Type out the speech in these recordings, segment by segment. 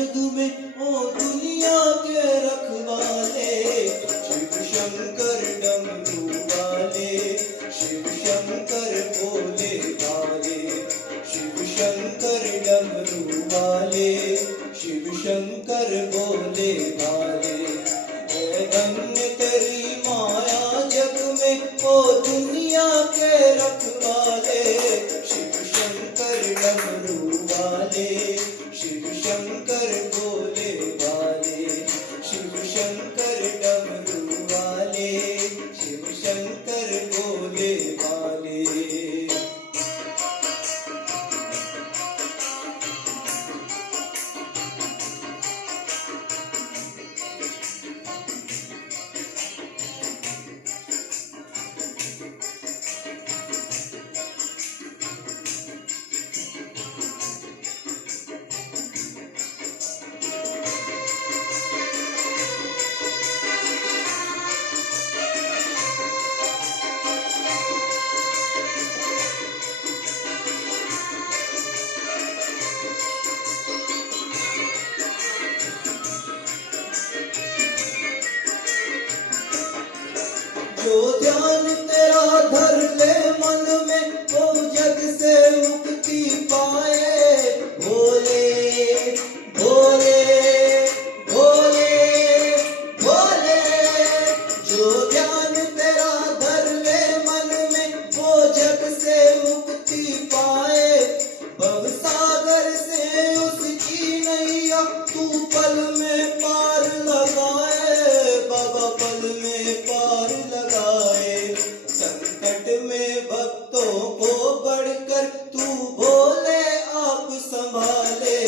जग में ओ दुनिया के रखवाले, शिव शंकर डमरू वाले, शिव शंकर भोले वाले, शिव शंकर डमरू वाले, शिव शंकर भोले वाले। ऐ धन्य तेरी माया जग में ओ दुनिया के रखवाले, शिव शंकर डमरू वाले, शिव शंकर भोले वाले, शिव शंकर डमरू वाले, शिव शंकर भोले वाले। जो ध्यान तेरा धर ले मन में वो जग से मुक्ति पाए। भोले भोले भोले भोले, जो ध्यान तेरा धर ले मन में वो जग से मुक्ति पाए। भवसागर से उसकी नैया तू पल में पार लगाए, बाबा पल में पार लगाए। संकट में भक्तों को बढ़कर तू भोले आप संभाले।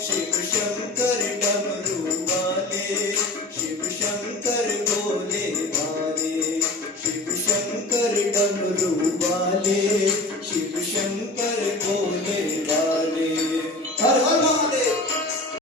शिव शंकर डमरू वाले, शिव शंकर भोले वाले, शिव शंकर डमरू वाले, शिव शंकर